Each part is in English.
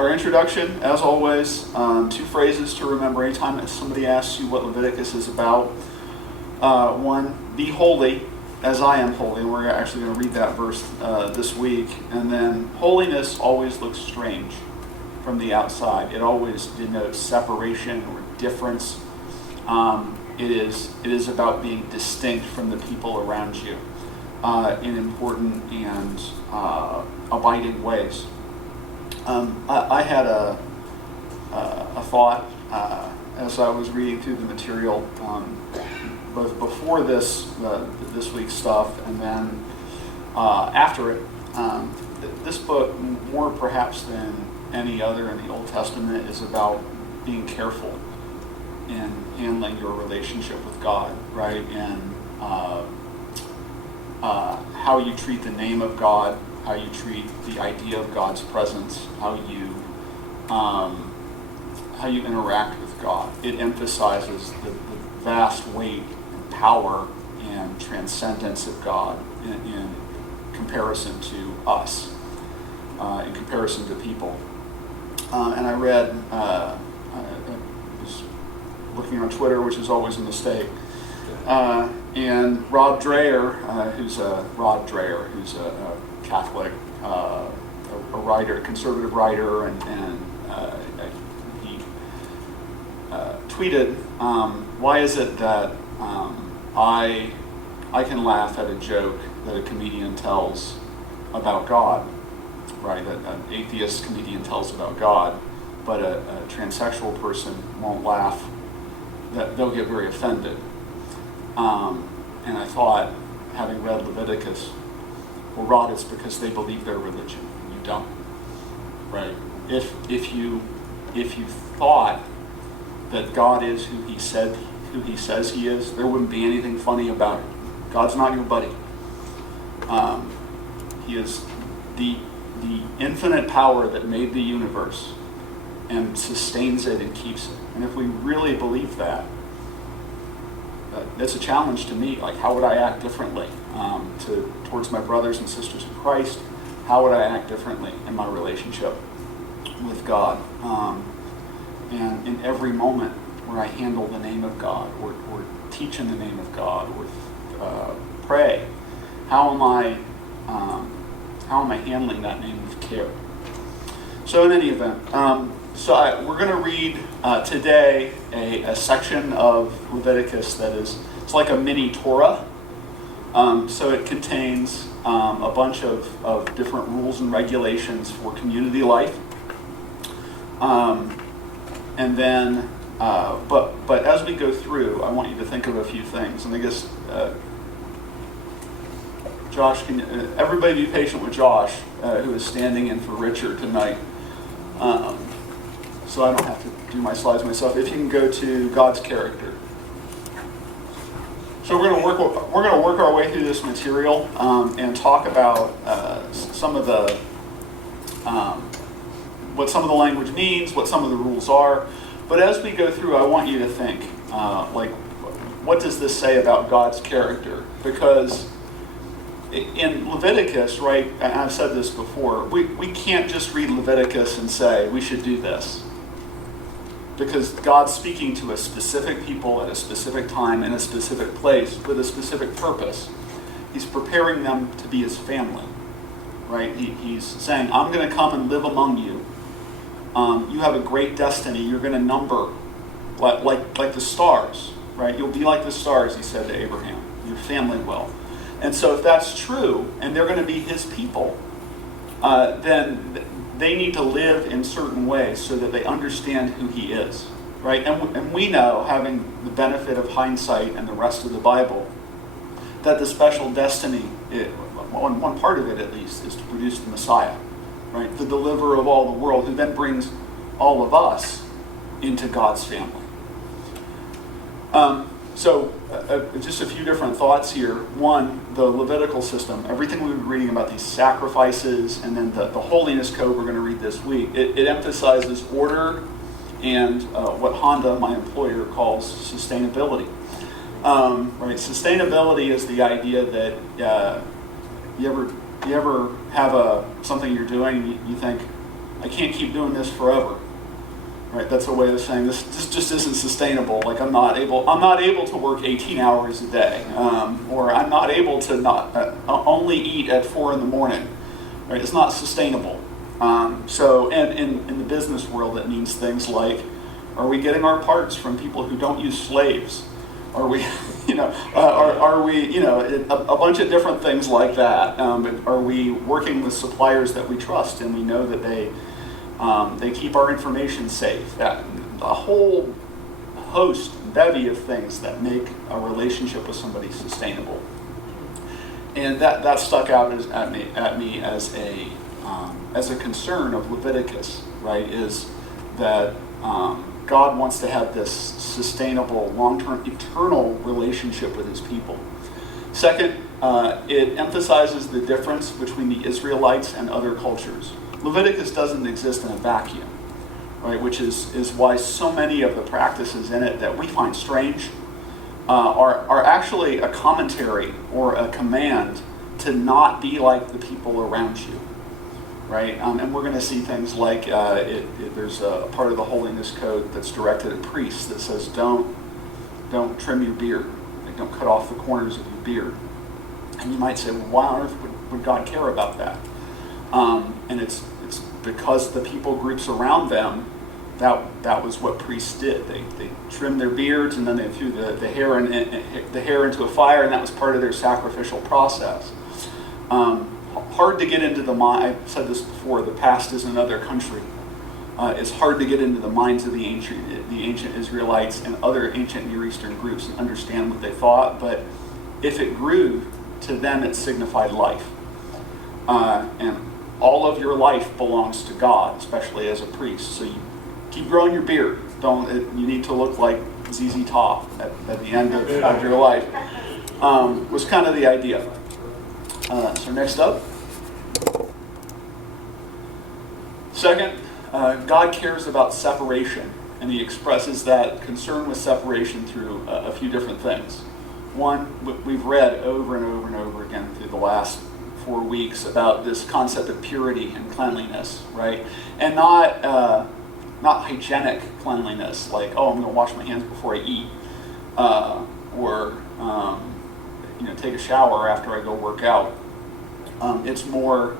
our introduction, as always, 2 phrases to remember anytime somebody asks you what Leviticus is about. One, be holy as I am holy. And we're actually going to read that verse this week. And then, holiness always looks strange from the outside. It always denotes separation or difference. It is about being distinct from the people around you in important and abiding ways. I had a thought as I was reading through the material, both before this week's stuff and then after it. This book, more perhaps than any other in the Old Testament, is about being careful in handling your relationship with God, right? And how you treat the name of God, how you treat the idea of God's presence, how you interact with God. It emphasizes the vast weight and power and transcendence of God in comparison to us, in comparison to people. And I read, I was looking on Twitter, which is always a mistake, and Rod Dreher, who's a Catholic, a writer, a conservative writer, and he tweeted, why is it that I can laugh at a joke that a comedian tells about God, right? An atheist comedian tells about God, but a transsexual person won't laugh, that they'll get very offended. And I thought, having read Leviticus, well, Rod, it's because they believe their religion and you don't, right? If you thought that God is who He says He is, there wouldn't be anything funny about it. God's not your buddy. He is the infinite power that made the universe and sustains it and keeps it. And if we really believe that, it's a challenge to me. Like, how would I act differently towards my brothers and sisters in Christ? How would I act differently in my relationship with God? And in every moment where I handle the name of God, or teach in the name of God, or pray, how am I handling that name with care? So in any event, we're going to read today a section of Leviticus that it's like a mini Torah. So it contains a bunch of different rules and regulations for community life. And then, but as we go through, I want you to think of a few things. And I guess, Josh, can everybody be patient with Josh, who is standing in for Richard tonight, so I don't have to do my slides myself. If you can go to God's character. So we're going to work our way through this material and talk about some of the what some of the language means, what some of the rules are. But as we go through, I want you to think, what does this say about God's character? Because in Leviticus, right, and I've said this before, we can't just read Leviticus and say we should do this. Because God's speaking to a specific people at a specific time in a specific place with a specific purpose. He's preparing them to be His family, right? He's saying, I'm going to come and live among you. You have a great destiny. You're going to number like the stars, right? You'll be like the stars, He said to Abraham. Your family will. And so if that's true, and they're going to be His people, then they need to live in certain ways so that they understand who He is, right? And we know, having the benefit of hindsight and the rest of the Bible, that the special destiny, one part of it at least, is to produce the Messiah, right? The deliverer of all the world, who then brings all of us into God's family. So just a few different thoughts here. One, the Levitical system, everything we've been reading about these sacrifices, and then the Holiness Code we're going to read this week, it emphasizes order and what Honda, my employer, calls sustainability. Right? Sustainability is the idea that you ever have something you're doing, you think, I can't keep doing this forever. Right? That's a way of saying this just isn't sustainable. Like I'm not able to work 18 hours a day, or I'm not able to not only eat at 4 in the morning. Right? It's not sustainable. So, and in the business world, it means things like, are we getting our parts from people who don't use slaves? Are we, are we, a bunch of different things like that. Are we working with suppliers that we trust and we know that they keep our information safe? That a whole bevy of things that make a relationship with somebody sustainable. And that stuck out at me as a concern of Leviticus, right? Is that God wants to have this sustainable, long-term, eternal relationship with his people. Second, it emphasizes the difference between the Israelites and other cultures. Leviticus doesn't exist in a vacuum, right? Which is why so many of the practices in it that we find strange are actually a commentary or a command to not be like the people around you. Right, and we're going to see things like there's a part of the Holiness Code that's directed at priests that says don't trim your beard, like don't cut off the corners of your beard. And you might say, well, why on earth would God care about that? And it's because the people groups around them, that was what priests did. They trimmed their beards and then they threw the hair into a fire, and that was part of their sacrificial process. Hard to get into the mind. I've said this before. The past is another country. It's hard to get into the minds of the ancient Israelites and other ancient Near Eastern groups and understand what they thought. But if it grew, to them it signified life, and all of your life belongs to God, especially as a priest. So you keep growing your beard. You need to look like ZZ Top at the end of your life. Was kind of the idea. So next up. Second, God cares about separation, and he expresses that concern with separation through a few different things. One, we've read over and over and over again through the last 4 weeks about this concept of purity and cleanliness, right? And not hygienic cleanliness, like, oh, I'm going to wash my hands before I eat, or take a shower after I go work out. It's more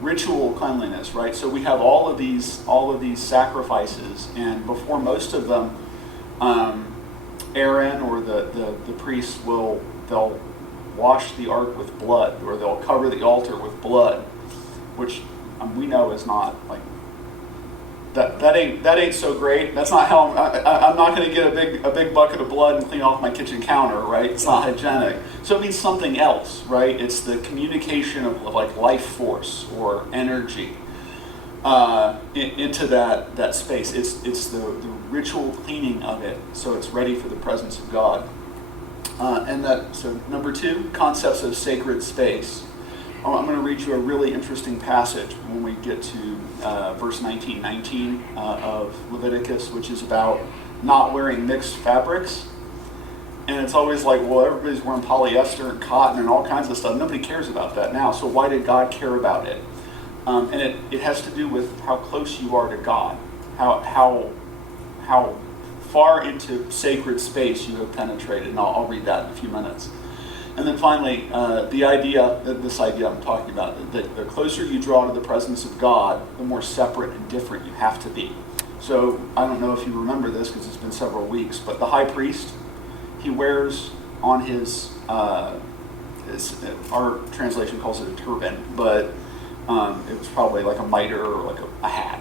ritual cleanliness, right? So we have all of these sacrifices, and before most of them, Aaron or the priests they'll wash the ark with blood, or they'll cover the altar with blood, which we know is not like that ain't so great. That's not how I'm not going to get a big bucket of blood and clean off my kitchen counter, right? It's not hygienic. So it means something else, right? It's the communication of like life force or energy into that space. It's the ritual cleaning of it, so it's ready for the presence of God. So number 2, concepts of sacred space. I'm going to read you a really interesting passage when we get to verse 19 of Leviticus, which is about not wearing mixed fabrics. And it's always like, well, everybody's wearing polyester and cotton and all kinds of stuff. Nobody cares about that now. So why did God care about it? And it has to do with how close you are to God, how far into sacred space you have penetrated. And I'll read that in a few minutes. And then finally, this idea I'm talking about, that the closer you draw to the presence of God, the more separate and different you have to be. So I don't know if you remember this because it's been several weeks, but the high priest, he wears on his our translation calls it a turban, but it's probably like a mitre or like a hat.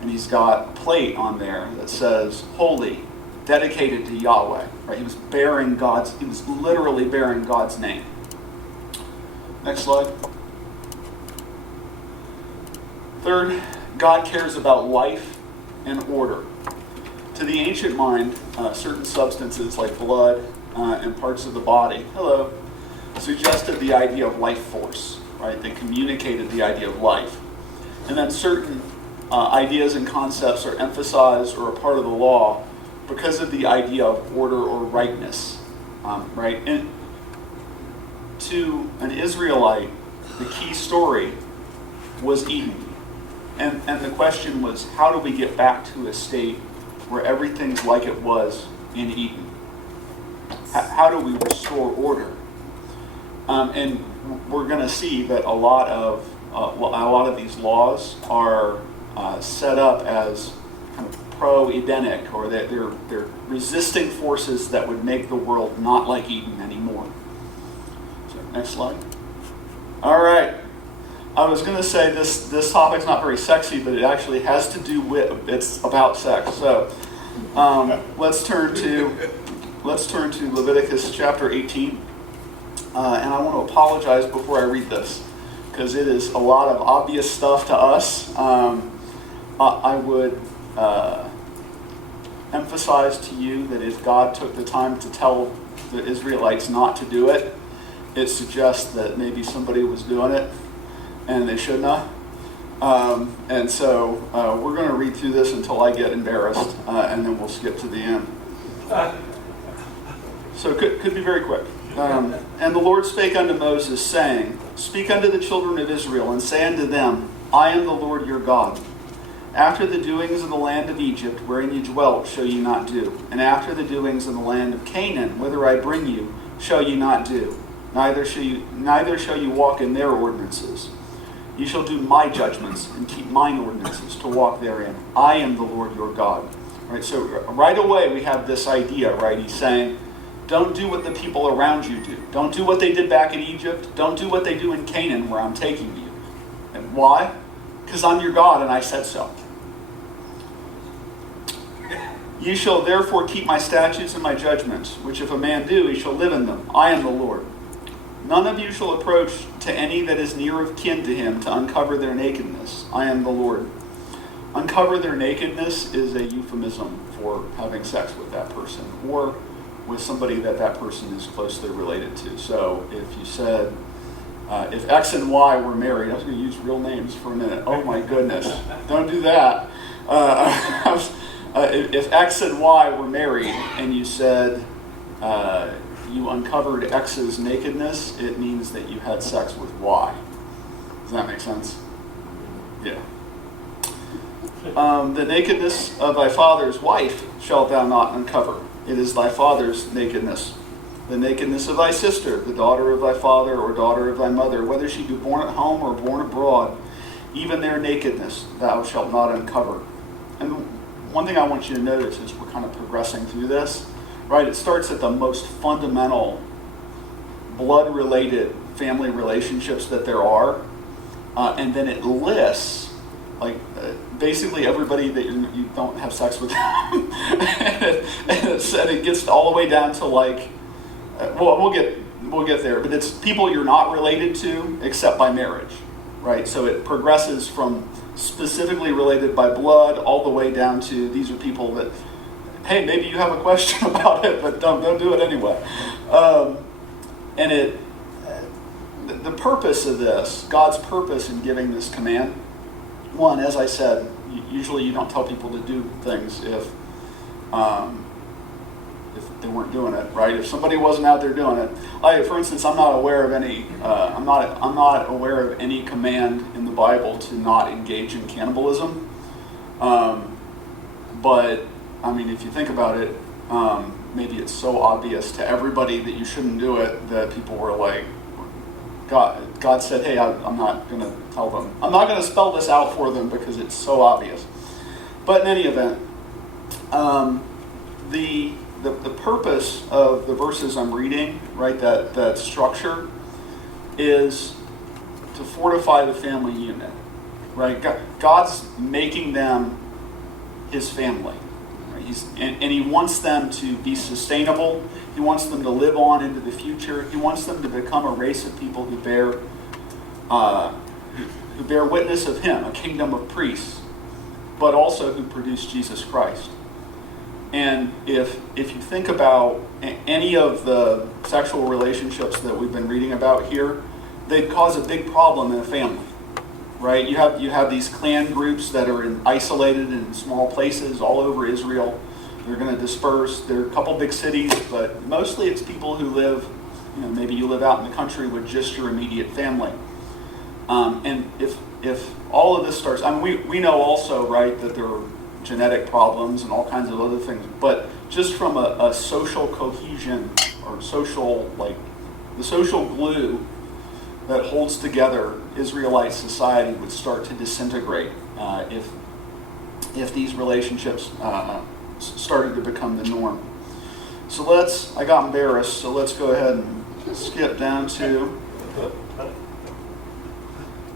And he's got a plate on there that says, holy, dedicated to Yahweh, right? He was literally bearing God's name. Next slide. Third, God cares about life and order. To the ancient mind, certain substances like blood and parts of the body, suggested the idea of life force, right? They communicated the idea of life. And then certain ideas and concepts are emphasized or a part of the law because of the idea of order or rightness, right? And to an Israelite, the key story was Eden, And the question was, how do we get back to a state where everything's like it was in Eden? How do we restore order? And we're going to see that a lot of these laws are set up as kind of pro-Edenic, or that they're resisting forces that would make the world not like Eden anymore. So, next slide. All right. I was going to say this topic's not very sexy, but it actually has to do with, it's about sex. So let's turn to Leviticus chapter 18. And I want to apologize before I read this, because it is a lot of obvious stuff to us. I would emphasize to you that if God took the time to tell the Israelites not to do it, it suggests that maybe somebody was doing it and they shouldn't have. And so we're going to read through this until I get embarrassed, and then we'll skip to the end. So it could be very quick. And the Lord spake unto Moses, saying, Speak unto the children of Israel, and say unto them, I am the Lord your God. After the doings of the land of Egypt, wherein ye dwelt, shall ye not do. And after the doings of the land of Canaan, whither I bring you, shall ye not do. Neither shall you walk in their ordinances. Ye shall do my judgments, and keep mine ordinances, to walk therein. I am the Lord your God. Right, so right away we have this idea, right? He's saying, don't do what the people around you do. Don't do what they did back in Egypt. Don't do what they do in Canaan, where I'm taking you. And why? Because I'm your God, and I said so. Ye shall therefore keep my statutes and my judgments, which if a man do, he shall live in them. I am the Lord. None of you shall approach to any that is near of kin to him to uncover their nakedness. I am the Lord. Uncover their nakedness is a euphemism for having sex with that person, or with somebody that person is closely related to. So if you said, if X and Y were married, I was going to use real names for a minute. Oh my goodness, don't do that. If X and Y were married and you said you uncovered X's nakedness, it means that you had sex with Y. Does that make sense? Yeah. The nakedness of thy father's wife shalt thou not uncover. It is thy father's nakedness. The nakedness of thy sister, the daughter of thy father or daughter of thy mother, whether she be born at home or born abroad, even their nakedness thou shalt not uncover. And one thing I want you to notice as we're kind of progressing through this, right? It starts at the most fundamental blood-related family relationships that there are, and then it lists basically everybody that you don't have sex with. and it gets all the way down to we'll get there, but it's people you're not related to except by marriage, right? So it progresses from specifically related by blood all the way down to these are people that, hey, maybe you have a question about it, but don't do it anyway. And the purpose of this, God's purpose in giving this command, one, as I said, usually you don't tell people to do things if they weren't doing it, right? If somebody wasn't out there doing it, for instance, I'm not aware of any. I'm not aware of any command in the Bible to not engage in cannibalism. But I mean, if you think about it, maybe it's so obvious to everybody that you shouldn't do it that people were like, God said, hey, I'm not going to tell them. I'm not going to spell this out for them because it's so obvious. But in any event, the purpose of the verses I'm reading, right, that structure, is to fortify the family unit, right? God's making them his family. Right? And he wants them to be sustainable. He wants them to live on into the future. He wants them to become a race of people who bear witness of him, a kingdom of priests, but also who produce Jesus Christ. And if you think about any of the sexual relationships that we've been reading about here, they'd cause a big problem in a family, right? You have these clan groups that are isolated in small places all over Israel. They're going to disperse. There are a couple big cities, but mostly it's people who live, maybe you live out in the country with just your immediate family. And if all of this starts, I mean, we know also, right, that there are genetic problems and all kinds of other things, but just from a social cohesion or social, like the social glue that holds together Israelite society would start to disintegrate if these relationships started to become the norm. So I got embarrassed, so let's go ahead and skip down to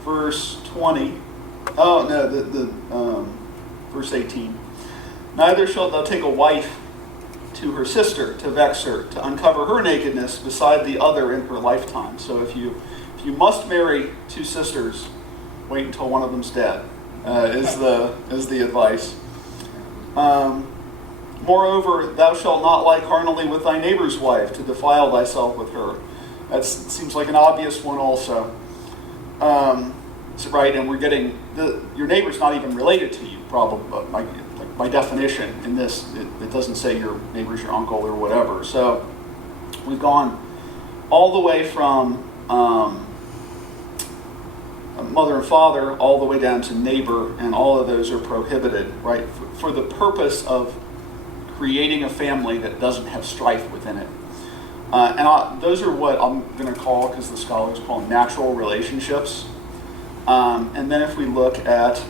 verse 20. Oh, no, verse 18. Neither shalt thou take a wife to her sister to vex her, to uncover her nakedness beside the other in her lifetime. So if you must marry two sisters, wait until one of them's dead, is the advice. Moreover, thou shalt not lie carnally with thy neighbor's wife, to defile thyself with her. That seems like an obvious one also. Right, and we're getting, your neighbor's not even related to you, probably, by definition. In this, it doesn't say your neighbor's your uncle or whatever. So we've gone all the way from mother and father all the way down to neighbor, and all of those are prohibited, right, for the purpose of creating a family that doesn't have strife within it. Those are what I'm going to call, because the scholars call them natural relationships. And then if we look at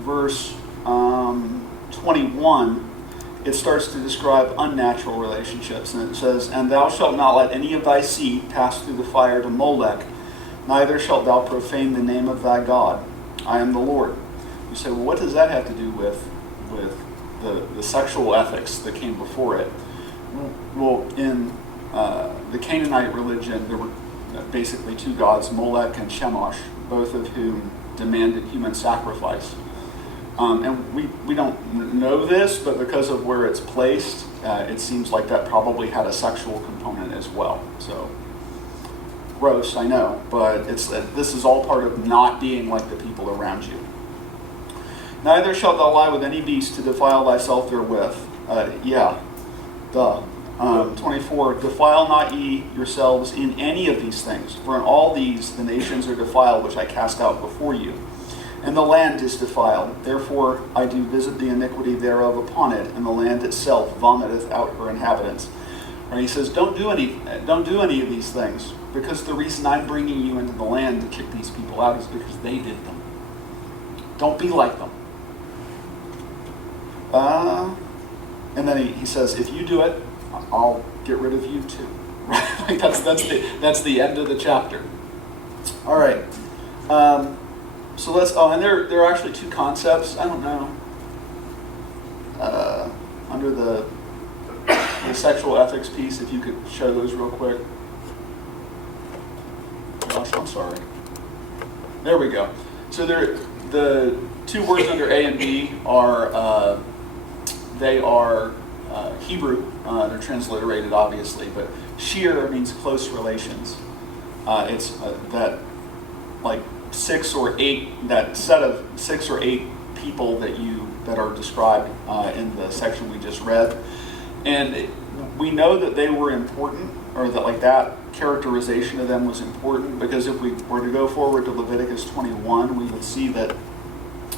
verse 21, it starts to describe unnatural relationships. And it says, "And thou shalt not let any of thy seed pass through the fire to Molech, neither shalt thou profane the name of thy God. I am the Lord." You say, well, what does that have to do with the sexual ethics that came before it? Well, in the Canaanite religion, there were basically two gods, Molech and Chemosh, both of whom demanded human sacrifice. And we don't know this, but because of where it's placed, it seems like that probably had a sexual component as well. So, gross, I know, but this is all part of not being like the people around you. "Neither shalt thou lie with any beast to defile thyself therewith." 24, "Defile not ye yourselves in any of these things, for in all these the nations are defiled, which I cast out before you. And the land is defiled, therefore I do visit the iniquity thereof upon it, and the land itself vomiteth out her inhabitants." Right? He says, don't do any of these things, because the reason I'm bringing you into the land to kick these people out is because they did them. Don't be like them. And then he says, if you do it, I'll get rid of you too. Right? That's the end of the chapter. All right. So let's. Oh, and there are actually two concepts. I don't know. Under the sexual ethics piece, if you could show those real quick. Gosh, I'm sorry. There we go. So the two words under A and B are Hebrew. They're transliterated, obviously, but sheer means close relations. It's that set of 6 or 8 people that are described in the section we just read, and we know that they were important, or that characterization of them was important, because if we were to go forward to Leviticus 21, we would see that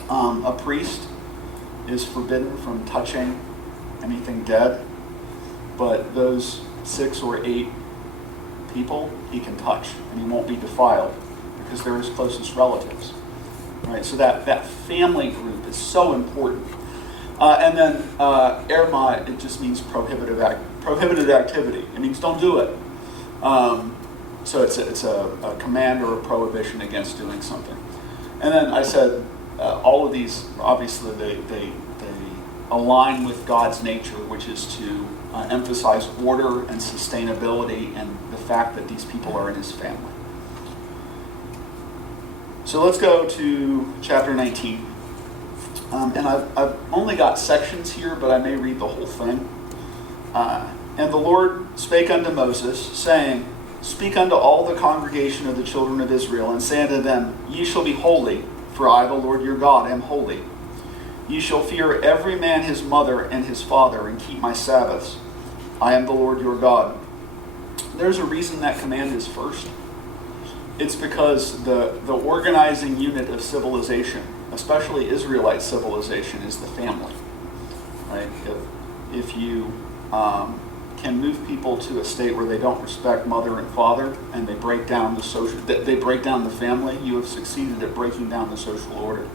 a priest is forbidden from touching anything dead, but those 6 or 8 people he can touch, and he won't be defiled because they're his closest relatives. Right? So that family group is so important. And then erma, it just means prohibited activity. It means don't do it. So it's a command or a prohibition against doing something. And then I said all of these, obviously, they align with God's nature, which is to emphasize order and sustainability and the fact that these people are in his family. So let's go to chapter 19. And I've only got sections here, but I may read the whole thing. And the Lord spake unto Moses, saying, Speak unto all the congregation of the children of Israel, and say unto them, Ye shall be holy, for I, the Lord your God, am holy. Ye shall fear every man his mother and his father, and keep my Sabbaths. I am the Lord your God. There's a reason that command is first. It's because the organizing unit of civilization, especially Israelite civilization, is the family, right? If you can move people to a state where they don't respect mother and father, and they break down they break down the family, you have succeeded at breaking down the social order.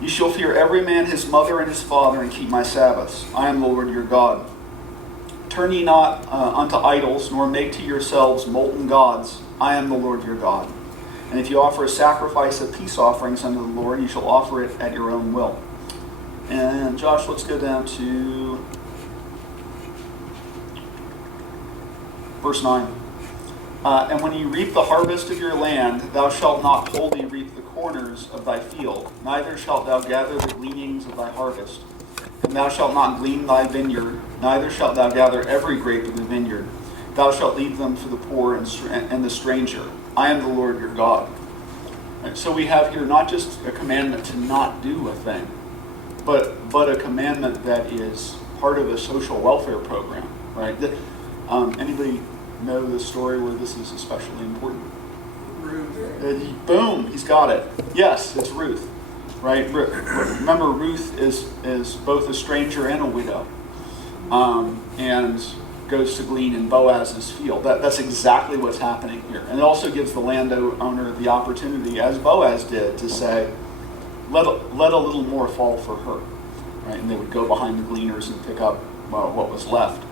You shall fear every man his mother and his father, and keep my Sabbaths. I am the Lord your God. Turn ye not unto idols, nor make to yourselves molten gods. I am the Lord your God. And if you offer a sacrifice of peace offerings unto the Lord, you shall offer it at your own will. And Josh, let's go down to verse 9. And when you reap the harvest of your land, thou shalt not wholly reap the corners of thy field, neither shalt thou gather the gleanings of thy harvest. And thou shalt not glean thy vineyard, neither shalt thou gather every grape of the vineyard. Thou shalt leave them for the poor and the stranger. I am the Lord your God. Right, so we have here not just a commandment to not do a thing, but a commandment that is part of a social welfare program, right? Anybody know the story where this is especially important? Ruth. Boom, he's got it. Yes, it's Ruth, right? Remember, Ruth is both a stranger and a widow, and goes to glean in Boaz's field. That's exactly what's happening here. And it also gives the landowner the opportunity, as Boaz did, to say, let a little more fall for her, right? And they would go behind the gleaners and pick up what was left.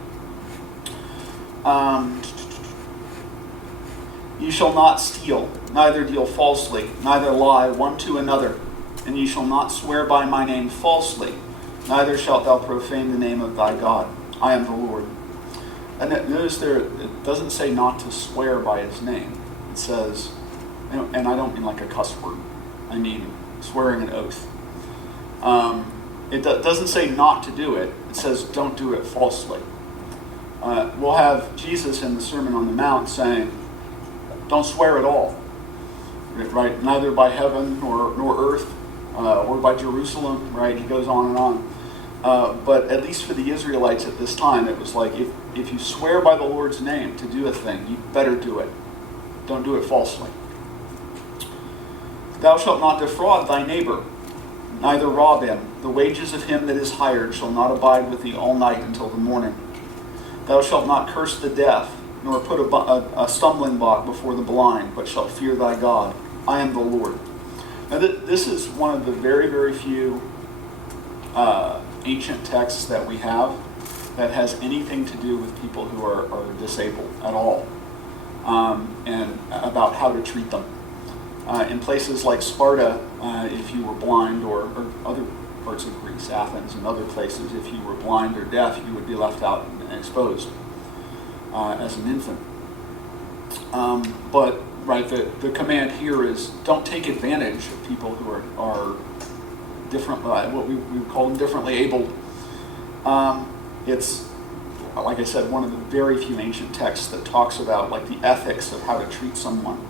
You shall not steal, neither deal falsely, neither lie one to another. And you shall not swear by my name falsely, neither shalt thou profane the name of thy God. I am the Lord. And notice there, it doesn't say not to swear by his name. It says, and I don't mean like a cuss word. I mean swearing an oath. It doesn't say not to do it. It says don't do it falsely. We'll have Jesus in the Sermon on the Mount saying, don't swear at all, right? Neither by heaven nor earth or by Jerusalem, right? He goes on and on. But at least for the Israelites at this time, it was like, if you swear by the Lord's name to do a thing, you better do it. Don't do it falsely. Thou shalt not defraud thy neighbor, neither rob him. The wages of him that is hired shall not abide with thee all night until the morning. Thou shalt not curse the deaf, nor put a stumbling block before the blind, but shalt fear thy God. I am the Lord. Now this is one of the very, very few ancient texts that we have that has anything to do with people who are disabled at all, and about how to treat them. In places like Sparta, if you were blind, or other parts of Greece, Athens and other places, if you were blind or deaf, you would be left out and exposed as an infant. But right, the command here is don't take advantage of people who are different, what we would call them differently abled. It's, like I said, one of the very few ancient texts that talks about like the ethics of how to treat someone.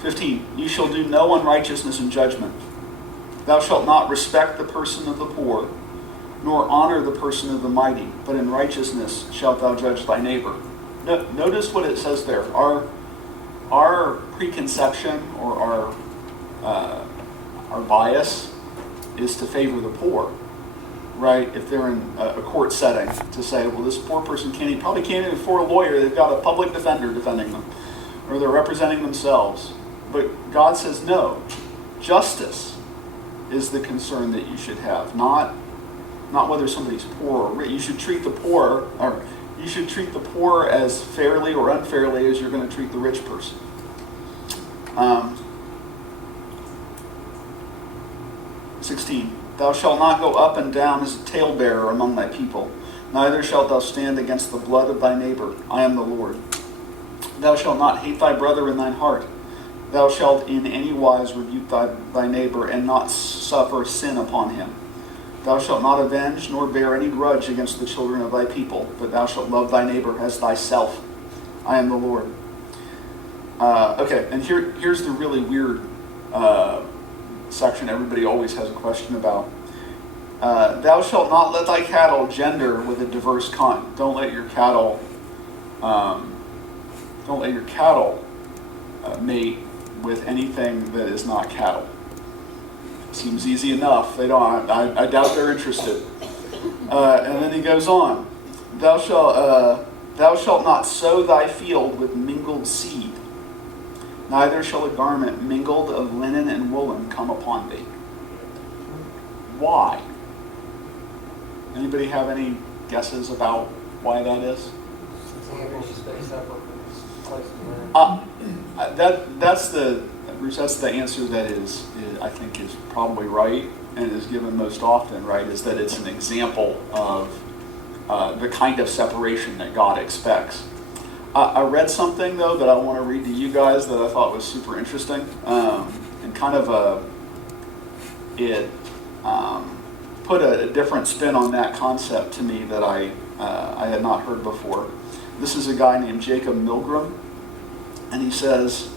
15, you shall do no unrighteousness in judgment. Thou shalt not respect the person of the poor, nor honor the person of the mighty, but in righteousness shalt thou judge thy neighbor. Notice what it says there. Our preconception or our bias is to favor the poor, right? If they're in a court setting, to say, well, this poor person probably can't even afford a lawyer. They've got a public defender defending them, or they're representing themselves. But God says no. Justice is the concern that you should have, not whether somebody's poor or rich. You should treat the poor as fairly or unfairly as you're going to treat the rich person. 16, thou shalt not go up and down as a talebearer among thy people, neither shalt thou stand against the blood of thy neighbor. I am the Lord. Thou shalt not hate thy brother in thine heart. Thou shalt in any wise rebuke thy neighbor, and not suffer sin upon him. Thou shalt not avenge, nor bear any grudge against the children of thy people, but thou shalt love thy neighbor as thyself. I am the Lord. Okay, and here's the really weird section everybody always has a question about. Thou shalt not let thy cattle gender with a diverse kind. Don't let your cattle don't let your cattle mate with anything that is not cattle. Seems easy enough. They don't. I doubt they're interested. And then he goes on. Thou shalt not sow thy field with mingled seed. Neither shall a garment mingled of linen and woolen come upon thee. Why? Anybody have any guesses about why that is? That's the answer that is I think is probably right and is given most often, right? Is that it's an example of the kind of separation that God expects. I read something though that I want to read to you guys that I thought was super interesting, and kind of it put a different spin on that concept to me that I had not heard before. This is a guy named Jacob Milgram, and he says,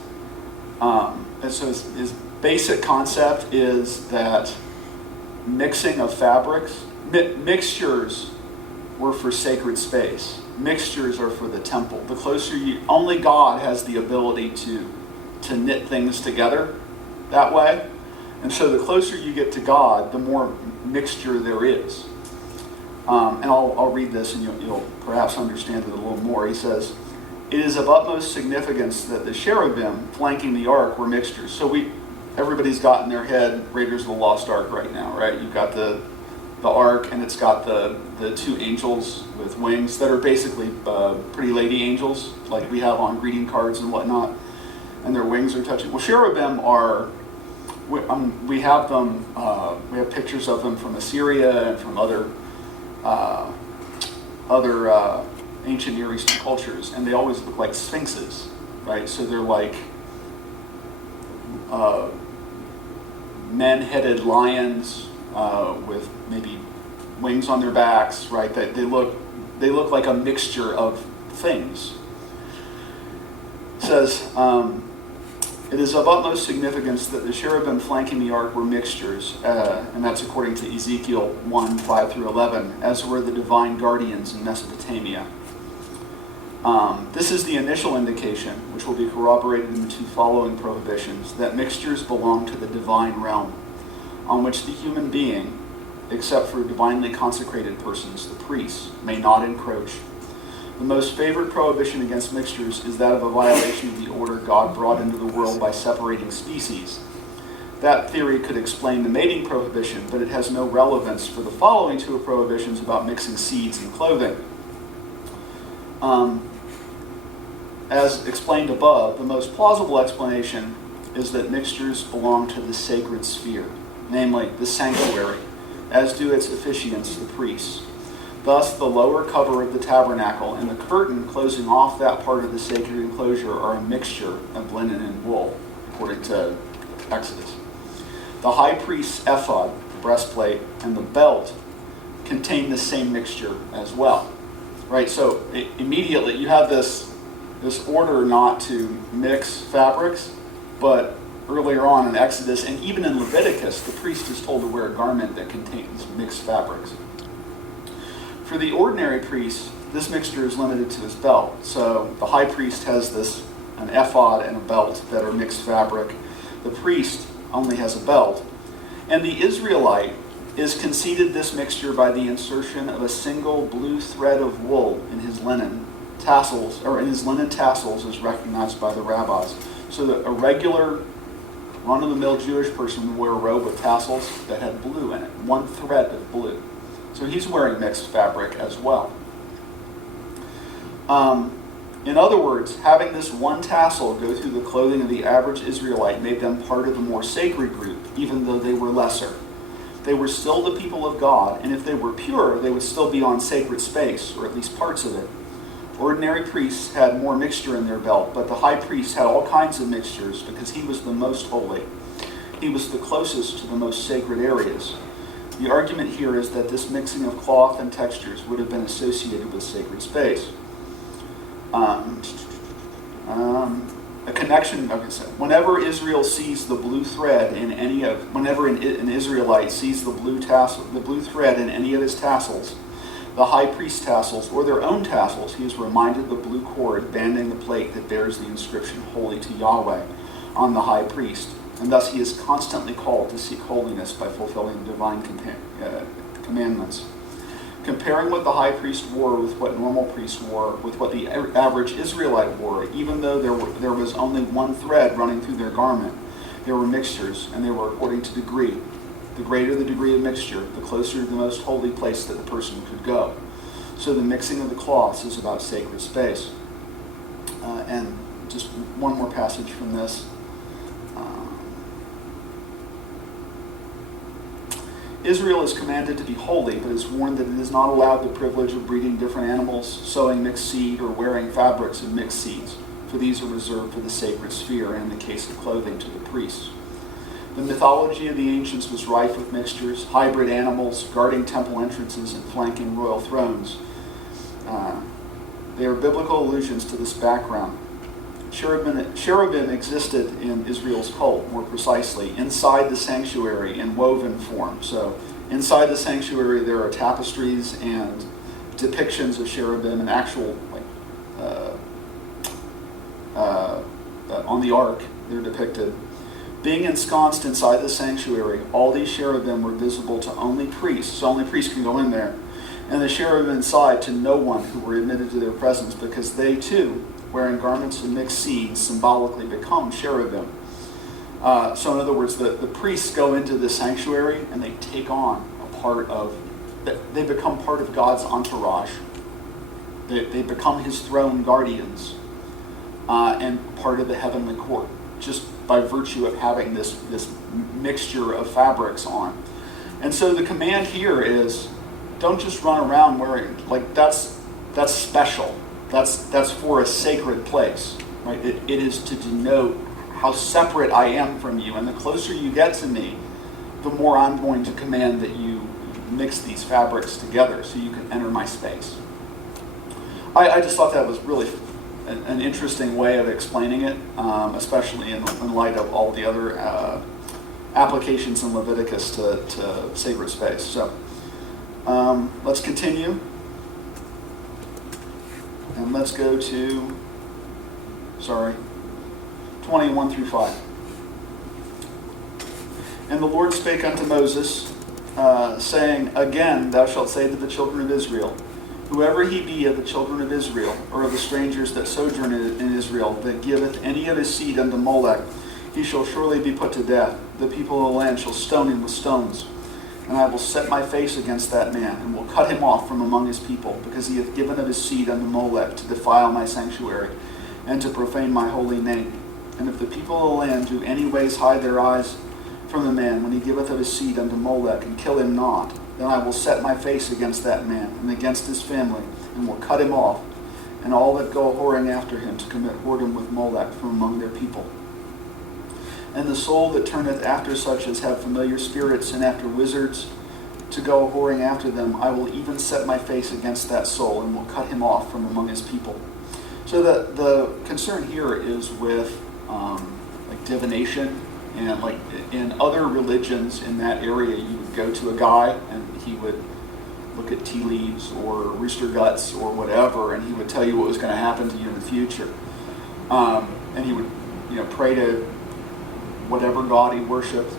and so his basic concept is that mixing of fabrics, mixtures were for sacred space. Mixtures are for the temple. The closer only God has the ability to knit things together that way. And so the closer you get to God, the more mixture there is. And I'll read this and you'll perhaps understand it a little more. He says, it is of utmost significance that the cherubim flanking the ark were mixtures. So everybody's got in their head Raiders of the Lost Ark right now, right? You've got the ark, and it's got the two angels with wings that are basically pretty lady angels, like we have on greeting cards and whatnot, and their wings are touching. Well, cherubim are, we have them, we have pictures of them from Assyria and from other ancient Near Eastern cultures, and they always look like sphinxes, right? So they're like men-headed lions with maybe wings on their backs, right? They look like a mixture of things. It says, it is of utmost significance that the cherubim flanking the ark were mixtures, and that's according to Ezekiel 1, 5 through 11, as were the divine guardians in Mesopotamia. This is the initial indication, which will be corroborated in the two following prohibitions, that mixtures belong to the divine realm, on which the human being, except for divinely consecrated persons, the priests, may not encroach. The most favored prohibition against mixtures is that of a violation of the order God brought into the world by separating species. That theory could explain the mating prohibition, but it has no relevance for the following two prohibitions about mixing seeds and clothing. As explained above, the most plausible explanation is that mixtures belong to the sacred sphere, namely the sanctuary, as do its officiants, the priests. Thus, the lower cover of the tabernacle and the curtain closing off that part of the sacred enclosure are a mixture of linen and wool, according to Exodus. The high priest's ephod, the breastplate, and the belt contain the same mixture as well. Right, so immediately you have this order not to mix fabrics, but earlier on in Exodus and even in Leviticus, the priest is told to wear a garment that contains mixed fabrics. For the ordinary priest, this mixture is limited to his belt. So the high priest has an ephod and a belt that are mixed fabric. The priest only has a belt. And the Israelite is conceded this mixture by the insertion of a single blue thread of wool in his linen tassels, as recognized by the rabbis. So that a regular run-of-the-mill Jewish person would wear a robe with tassels that had blue in it, one thread of blue. So he's wearing mixed fabric as well. In other words, having this one tassel go through the clothing of the average Israelite made them part of the more sacred group, even though they were lesser. They were still the people of God, and if they were pure, they would still be on sacred space, or at least parts of it. Ordinary priests had more mixture in their belt, but the high priest had all kinds of mixtures because he was the most holy. He was the closest to the most sacred areas. The argument here is that this mixing of cloth and textures would have been associated with sacred space. A connection, like I said, whenever Israel sees the blue thread whenever an Israelite sees the blue thread in any of his tassels, the high priest tassels, or their own tassels, he is reminded the blue cord banding the plate that bears the inscription "Holy to Yahweh" on the high priest, and thus he is constantly called to seek holiness by fulfilling divine commandments. Comparing what the high priest wore with what normal priests wore, with what the average Israelite wore, even though there was only one thread running through their garment, there were mixtures, and they were according to degree. The greater the degree of mixture, the closer to the most holy place that the person could go. So the mixing of the cloths is about sacred space. And just one more passage from this. Israel is commanded to be holy, but is warned that it is not allowed the privilege of breeding different animals, sowing mixed seed, or wearing fabrics of mixed seeds, for these are reserved for the sacred sphere, and in the case of clothing, to the priests. The mythology of the ancients was rife with mixtures, hybrid animals guarding temple entrances and flanking royal thrones. They are biblical allusions to this background. Cherubim existed in Israel's cult, more precisely, inside the sanctuary in woven form. So inside the sanctuary there are tapestries and depictions of cherubim and actual, on the ark, they're depicted. Being ensconced inside the sanctuary, all these cherubim were visible to only priests, so only priests can go in there, and the cherubim inside to no one who were admitted to their presence, because they too, wearing garments of mixed seeds, symbolically become cherubim. So in other words, the priests go into the sanctuary and they take on they become part of God's entourage. They become his throne guardians and part of the heavenly court, just by virtue of having this mixture of fabrics on. And so the command here is, don't just run around wearing, that's special. That's for a sacred place, right? It is to denote how separate I am from you. And the closer you get to me, the more I'm going to command that you mix these fabrics together so you can enter my space. I just thought that was really an interesting way of explaining it, especially in light of all the other applications in Leviticus to sacred space. So let's continue. And let's go to, 21 through 5. And the Lord spake unto Moses, saying, Again thou shalt say to the children of Israel, Whoever he be of the children of Israel, or of the strangers that sojourn in Israel, that giveth any of his seed unto Molech, he shall surely be put to death. The people of the land shall stone him with stones. And I will set my face against that man, and will cut him off from among his people, because he hath given of his seed unto Molech, to defile my sanctuary, and to profane my holy name. And if the people of the land do any ways hide their eyes from the man, when he giveth of his seed unto Molech, and kill him not, then I will set my face against that man, and against his family, and will cut him off, and all that go whoring after him, to commit whoredom with Molech from among their people. And the soul that turneth after such as have familiar spirits, and after wizards, to go whoring after them, I will even set my face against that soul, and will cut him off from among his people. So the concern here is with divination, and like in other religions in that area, you would go to a guy and he would look at tea leaves or rooster guts or whatever, and he would tell you what was going to happen to you in the future. And he would, pray to whatever god he worshipped,